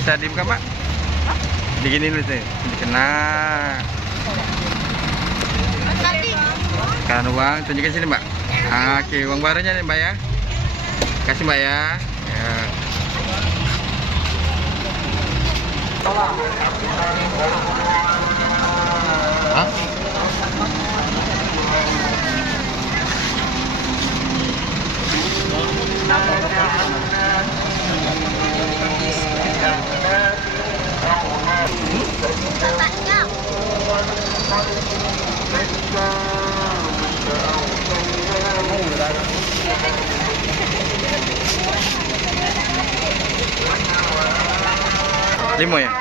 Bisa dibuka, Pak? Digini dulu sih. Dikena. Kan uang, tunjukin sini, Mbak. Oke, uang barunya nih, Mbak ya. Kasih, Mbak ya. Ya. Hah? Limo ya?